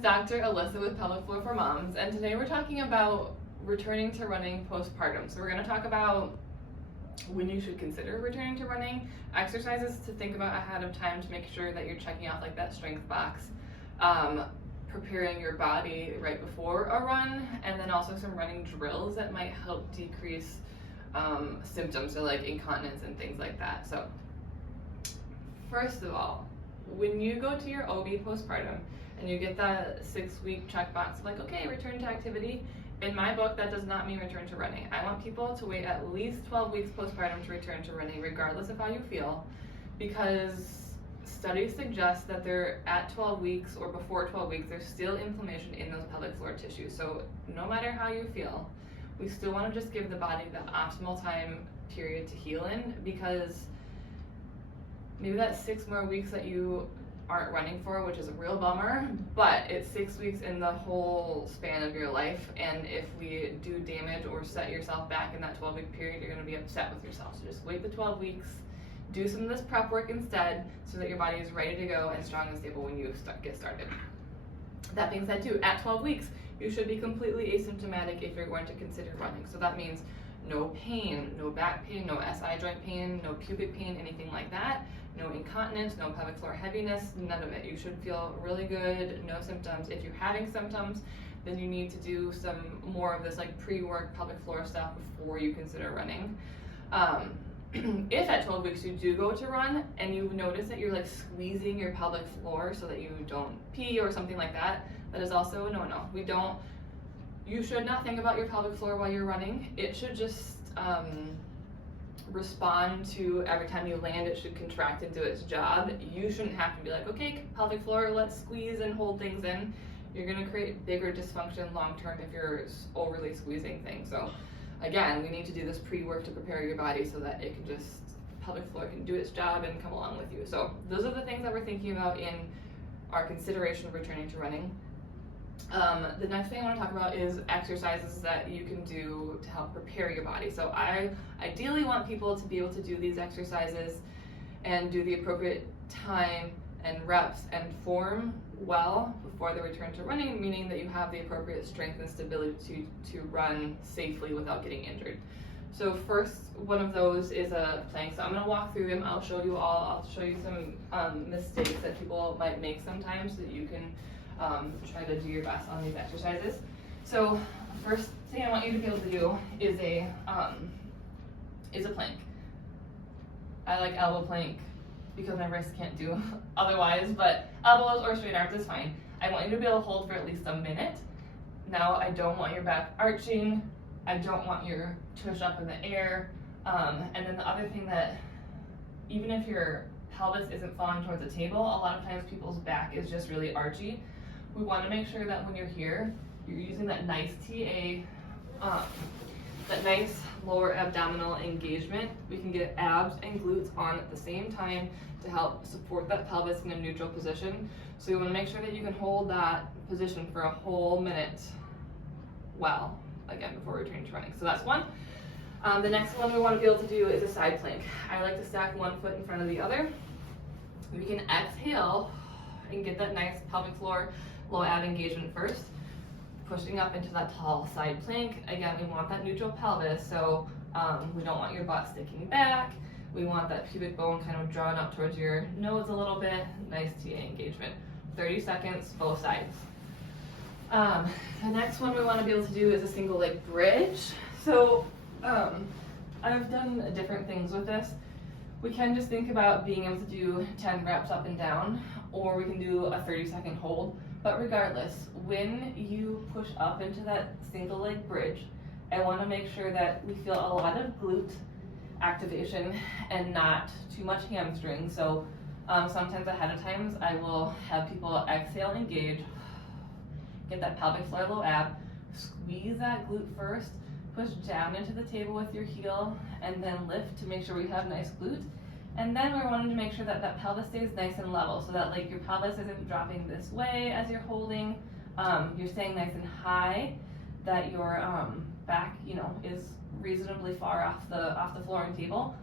is Dr. Elissa with Pelvic Floor for Moms, and today we're talking about returning to running postpartum. So we're going to talk about when you should consider returning to running, exercises to think about ahead of time to make sure that you're checking off like that strength box, preparing your body right before a run, and then also some running drills that might help decrease symptoms, so like incontinence and things like that. So first of all, when you go to your OB postpartum and you get that 6-week checkbox of like, okay, return to activity, in my book, that does not mean return to running. I want people to wait at least 12 weeks postpartum to return to running, regardless of how you feel, because studies suggest that they're at 12 weeks or before 12 weeks, there's still inflammation in those pelvic floor tissues. So no matter how you feel, we still want to just give the body the optimal time period to heal in, because maybe that's 6 more weeks that you aren't running for, which is a real bummer, but it's 6 weeks in the whole span of your life, and if we do damage or set yourself back in that 12-week period, you're going to be upset with yourself. So just wait the 12 weeks, do some of this prep work instead, so that your body is ready to go and strong and stable when you get started. That being said too, at 12 weeks, you should be completely asymptomatic if you're going to consider running. So that means no pain, no back pain, no SI joint pain, no pubic pain, anything like that. No incontinence, no pelvic floor heaviness, none of it. You should feel really good, no symptoms. If you're having symptoms, then you need to do some more of this like pre-work pelvic floor stuff before you consider running. If at 12 weeks you do go to run and you notice that you're like squeezing your pelvic floor so that you don't pee or something like that, that is also a no-no. You should not think about your pelvic floor while you're running. It should just respond to every time you land. It should contract and do its job. You shouldn't have to be like, okay, pelvic floor, let's squeeze and hold things in. You're going to create bigger dysfunction long term if you're overly squeezing things. So again, we need to do this pre-work to prepare your body so that it can just, pelvic floor can do its job and come along with you. So those are the things that we're thinking about in our consideration of returning to running. The next thing I want to talk about is exercises that you can do to help prepare your body. So I ideally want people to be able to do these exercises and do the appropriate time and reps and form well before they return to running, meaning that you have the appropriate strength and stability to run safely without getting injured. So first one of those is a plank. So I'm going to walk through them. I'll show you all. I'll show you some mistakes that people might make sometimes so that you can try to do your best on these exercises. So first thing I want you to be able to do is a plank. I like elbow plank because my wrist can't do otherwise, but elbows or straight arms is fine. I want you to be able to hold for at least a minute. Now I don't want your back arching. I don't want your tush up in the air. And then the other thing that, even if your pelvis isn't falling towards the table, a lot of times people's back is just really archy. We want to make sure that when you're here, you're using that nice TA, that nice lower abdominal engagement. We can get abs and glutes on at the same time to help support that pelvis in a neutral position. So you want to make sure that you can hold that position for a whole minute well, again, before returning to running. So that's one. The next one we want to be able to do is a side plank. I like to stack one foot in front of the other. We can exhale and get that nice pelvic floor low ab engagement first, pushing up into that tall side plank. Again, we want that neutral pelvis, so we don't want your butt sticking back. We want that pubic bone kind of drawn up towards your nose a little bit. Nice TA engagement. 30 seconds, both sides. The next one we want to be able to do is a single leg bridge. So I've done different things with this. We can just think about being able to do 10 reps up and down, or we can do a 30-second hold. But regardless, when you push up into that single leg bridge, I want to make sure that we feel a lot of glute activation and not too much hamstring. So sometimes ahead of times I will have people exhale, engage, get that pelvic floor low ab, squeeze that glute first, push down into the table with your heel, and then lift to make sure we have nice glute. And then we're wanting to make sure that that pelvis stays nice and level, so that like your pelvis isn't dropping this way as you're holding. You're staying nice and high, that your back, is reasonably far off the floor and table.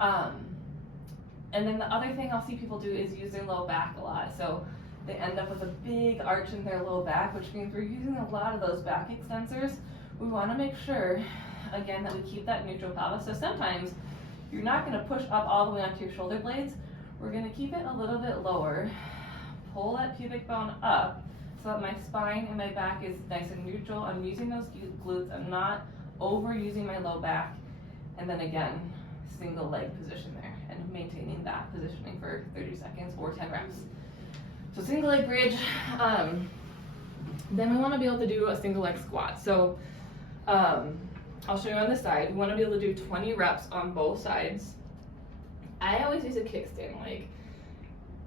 And then the other thing I'll see people do is use their low back a lot. So they end up with a big arch in their low back, which means we're using a lot of those back extensors. We want to make sure, again, that we keep that neutral pelvis. So sometimes you're not going to push up all the way onto your shoulder blades. We're going to keep it a little bit lower, pull that pubic bone up so that my spine and my back is nice and neutral. I'm using those glutes. I'm not overusing my low back. And then again, single leg position there and maintaining that positioning for 30 seconds or 10 reps. So single leg bridge. Then we want to be able to do a single leg squat. So I'll show you on the side. We want to be able to do 20 reps on both sides. I always use a kickstand leg.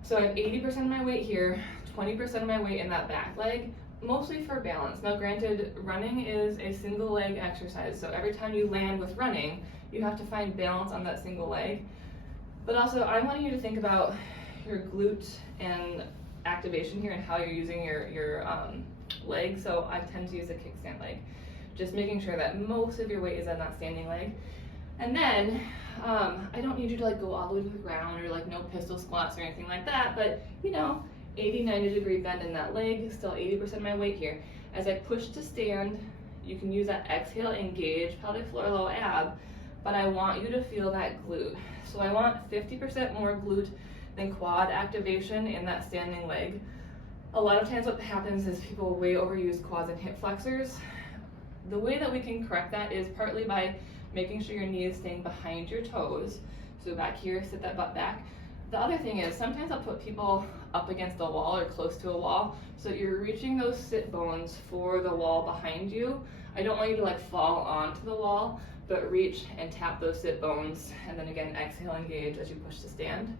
So I have 80% of my weight here, 20% of my weight in that back leg, mostly for balance. Now granted, running is a single leg exercise, so every time you land with running, you have to find balance on that single leg. But also, I want you to think about your glute and activation here and how you're using your leg. So I tend to use a kickstand leg, just making sure that most of your weight is on that standing leg. And then I don't need you to like go all the way to the ground or like no pistol squats or anything like that, but you know, 80-90 degree bend in that leg, still 80% of my weight here. As I push to stand, you can use that exhale, engage pelvic floor, low ab, but I want you to feel that glute. So I want 50% more glute than quad activation in that standing leg. A lot of times what happens is people way overuse quads and hip flexors. The way that we can correct that is partly by making sure your knee is staying behind your toes. So back here, sit that butt back. The other thing is sometimes I'll put people up against a wall or close to a wall, so you're reaching those sit bones for the wall behind you. I don't want you to like fall onto the wall, but reach and tap those sit bones, and then again, exhale, engage as you push to stand.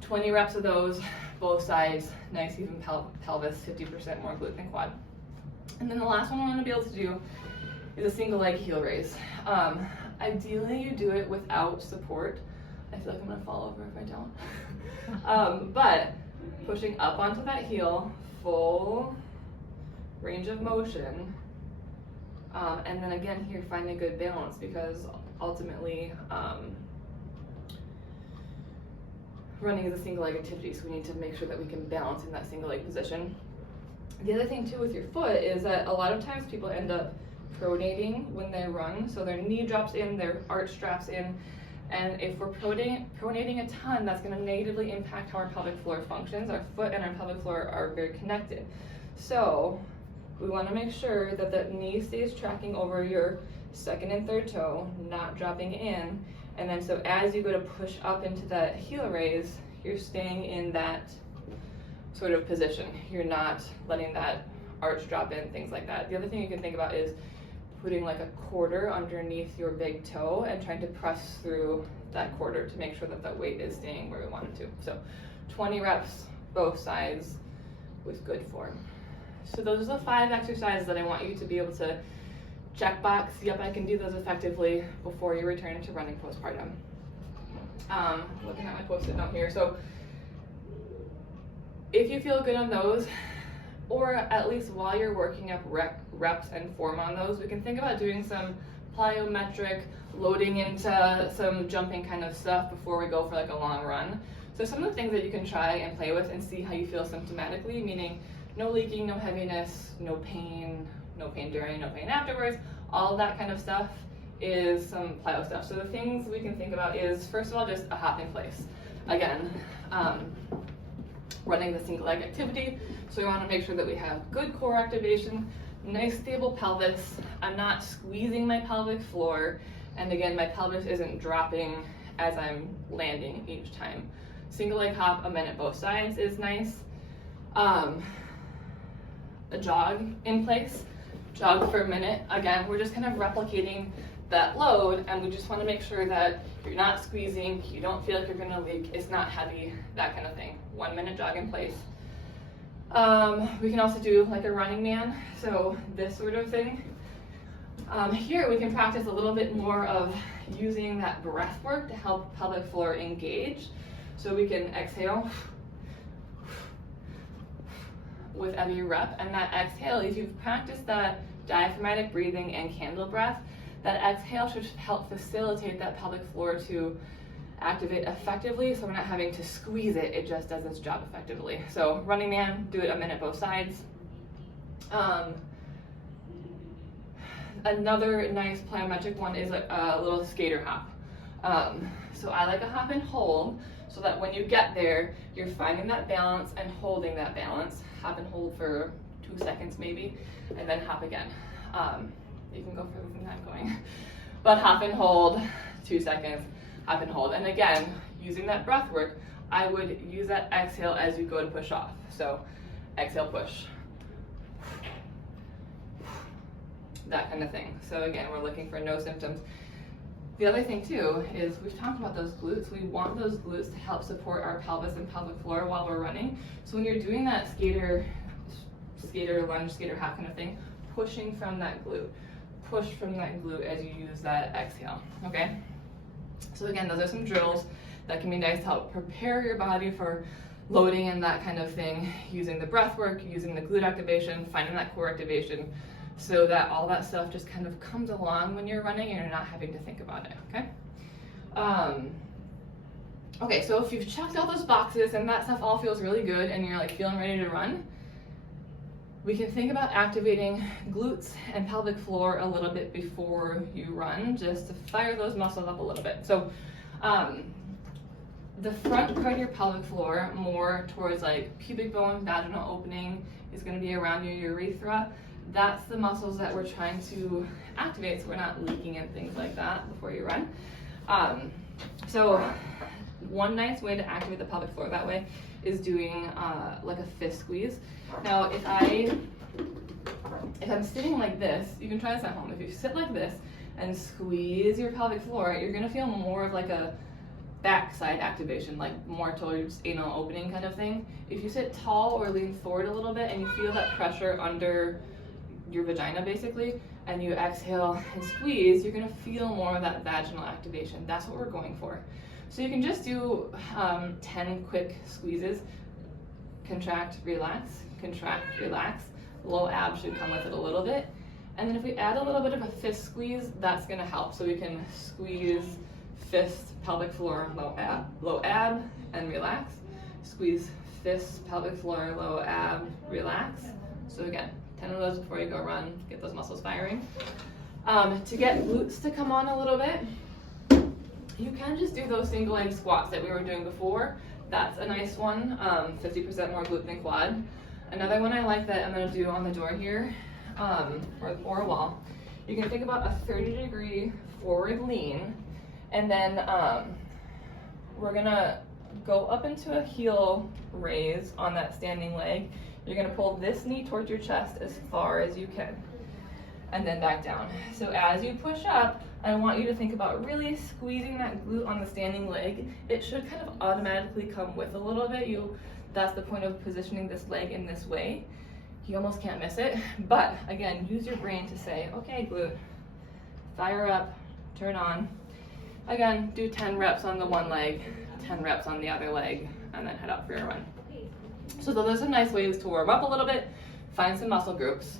20 reps of those, both sides, nice even pelvis, 50% more glute than quad. And then the last one I want to be able to do is a single leg heel raise. Ideally you do it without support. I feel like I'm gonna fall over if I don't. But pushing up onto that heel, full range of motion. And then again here, finding a good balance, because ultimately running is a single leg activity, so we need to make sure that we can balance in that single leg position. The other thing too with your foot is that a lot of times people end up pronating when they run, so their knee drops in, their arch straps in, and if we're pronating a ton, that's going to negatively impact how our pelvic floor functions. Our foot and our pelvic floor are very connected. So we want to make sure that the knee stays tracking over your second and third toe, not dropping in. And then so as you go to push up into that heel raise, you're staying in that sort of position. You're not letting that arch drop in, things like that. The other thing you can think about is putting like a quarter underneath your big toe and trying to press through that quarter to make sure that that weight is staying where we want it to. So 20 reps, both sides, with good form. So those are the 5 exercises that I want you to be able to check box, yep, I can do those effectively before you return to running postpartum. Looking at my post-it note here. So if you feel good on those, or at least while you're working up reps and form on those, we can think about doing some plyometric, loading into some jumping kind of stuff before we go for like a long run. So some of the things that you can try and play with and see how you feel symptomatically, meaning no leaking, no heaviness, no pain during, no pain afterwards, all of that kind of stuff is some plyo stuff. So the things we can think about is, first of all, just a hop in place. Again, running the single leg activity, so we want to make sure that we have good core activation, nice stable pelvis. I'm not squeezing my pelvic floor, and again, my pelvis isn't dropping as I'm landing each time. Single leg hop, a minute both sides is nice. A jog in place, jog for a minute. Again, we're just kind of replicating that load, and we just want to make sure that you're not squeezing, you don't feel like you're going to leak, it's not heavy, that kind of thing. 1 minute jog in place. We can also do like a running man, so this sort of thing. Here we can practice a little bit more of using that breath work to help pelvic floor engage. So we can exhale with every rep, and that exhale, if you've practiced that diaphragmatic breathing and candle breath, that exhale should help facilitate that pelvic floor to activate effectively, so we're not having to squeeze it, it just does its job effectively. So Running Man, do it a minute both sides. Another nice plyometric one is a little skater hop. So I like a hop and hold, so that when you get there, you're finding that balance and holding that balance. Hop and hold for 2 seconds maybe, and then hop again. You can go further than I'm going. But hop and hold, 2 seconds, hop and hold. And again, using that breath work, I would use that exhale as you go to push off. So exhale, push. That kind of thing. So again, we're looking for no symptoms. The other thing too is we've talked about those glutes. We want those glutes to help support our pelvis and pelvic floor while we're running. So when you're doing that skater lunge, skater hop kind of thing, pushing from that glute. Push from that glute as you use that exhale, okay? So again, those are some drills that can be nice to help prepare your body for loading and that kind of thing, using the breath work, using the glute activation, finding that core activation, so that all that stuff just kind of comes along when you're running and you're not having to think about it, okay? Okay, so if you've checked all those boxes and that stuff all feels really good and you're like feeling ready to run, we can think about activating glutes and pelvic floor a little bit before you run, just to fire those muscles up a little bit. So the front part of your pelvic floor, more towards like pubic bone, vaginal opening, is going to be around your urethra. That's the muscles that we're trying to activate, so we're not leaking and things like that before you run. So one nice way to activate the pelvic floor that way is doing like a fist squeeze. Now if I'm sitting like this, you can try this at home. If you sit like this and squeeze your pelvic floor, you're gonna feel more of like a backside activation, like more towards anal opening kind of thing. If you sit tall or lean forward a little bit and you feel that pressure under your vagina basically, and you exhale and squeeze, you're gonna feel more of that vaginal activation. That's what we're going for. So you can just do 10 quick squeezes. Contract, relax, contract, relax. Low abs should come with it a little bit. And then if we add a little bit of a fist squeeze, that's gonna help. So we can squeeze fist, pelvic floor, low ab, and relax. Squeeze fist, pelvic floor, low ab, relax. So again, 10 of those before you go run, get those muscles firing. To get glutes to come on a little bit, you can just do those single leg squats that we were doing before. That's a nice one, 50% more glute than quad. Another one I like that I'm gonna do on the door here, or a wall, you can think about a 30-degree forward lean, and then we're gonna go up into a heel raise on that standing leg. You're gonna pull this knee towards your chest as far as you can, and then back down. So as you push up, I want you to think about really squeezing that glute on the standing leg. It should kind of automatically come with a little bit. That's the point of positioning this leg in this way. You almost can't miss it. But again, use your brain to say, okay, glute, fire up, turn on. Again, do 10 reps on the one leg, 10 reps on the other leg, and then head out for your run. So those are some nice ways to warm up a little bit, find some muscle groups.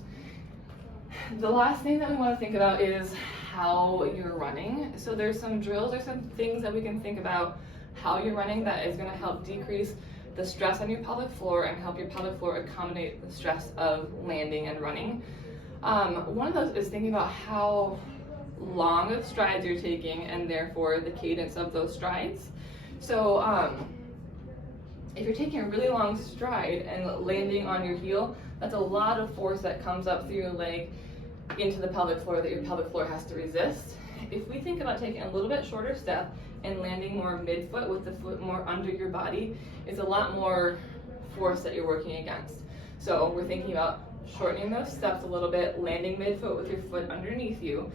The last thing that we want to think about is how you're running. So there's some drills or some things that we can think about how you're running that is going to help decrease the stress on your pelvic floor and help your pelvic floor accommodate the stress of landing and running. One of those is thinking about how long of strides you're taking and therefore the cadence of those strides. So if you're taking a really long stride and landing on your heel, that's a lot of force that comes up through your leg into the pelvic floor that your pelvic floor has to resist. If we think about taking a little bit shorter step and landing more midfoot with the foot more under your body, it's a lot more force that you're working against. So we're thinking about shortening those steps a little bit, landing midfoot with your foot underneath you,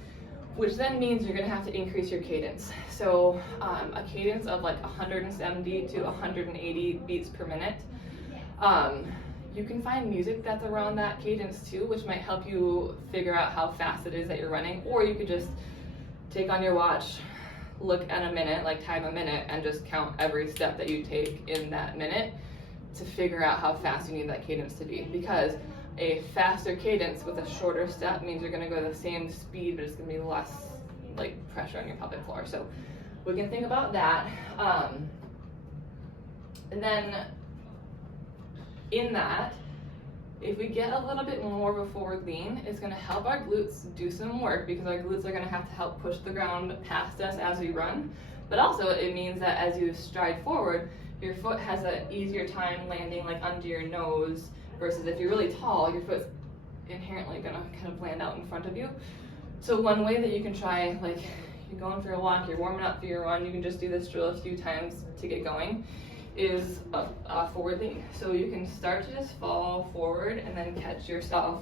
which then means you're going to have to increase your cadence. So a cadence of like 170 to 180 beats per minute. You can find music that's around that cadence too, which might help you figure out how fast it is that you're running, or you could just take on your watch, look at a minute, like time a minute, and just count every step that you take in that minute to figure out how fast you need that cadence to be. Because a faster cadence with a shorter step means you're gonna go the same speed, but it's gonna be less like pressure on your pelvic floor. So we can think about that. And then in that, if we get a little bit more of a forward lean, it's gonna help our glutes do some work, because our glutes are gonna have to help push the ground past us as we run. But also it means that as you stride forward, your foot has an easier time landing like under your nose, versus if you're really tall, your foot's inherently gonna kind of land out in front of you. So one way that you can try, like you're going for a walk, you're warming up for your run, you can just do this drill a few times to get going, is a forward lean. So you can start to just fall forward and then catch yourself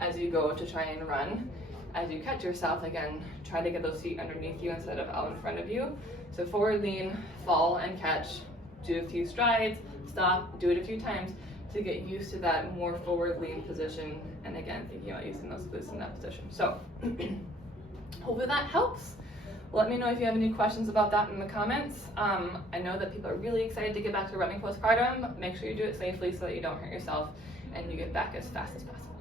as you go to try and run. As you catch yourself, again, try to get those feet underneath you instead of out in front of you. So forward lean, fall and catch, do a few strides, stop, do it a few times to get used to that more forward lean position. And again, thinking about using those glutes in that position. So hopefully that helps. Let me know if you have any questions about that in the comments. I know that people are really excited to get back to running postpartum. Make sure you do it safely so that you don't hurt yourself and you get back as fast as possible.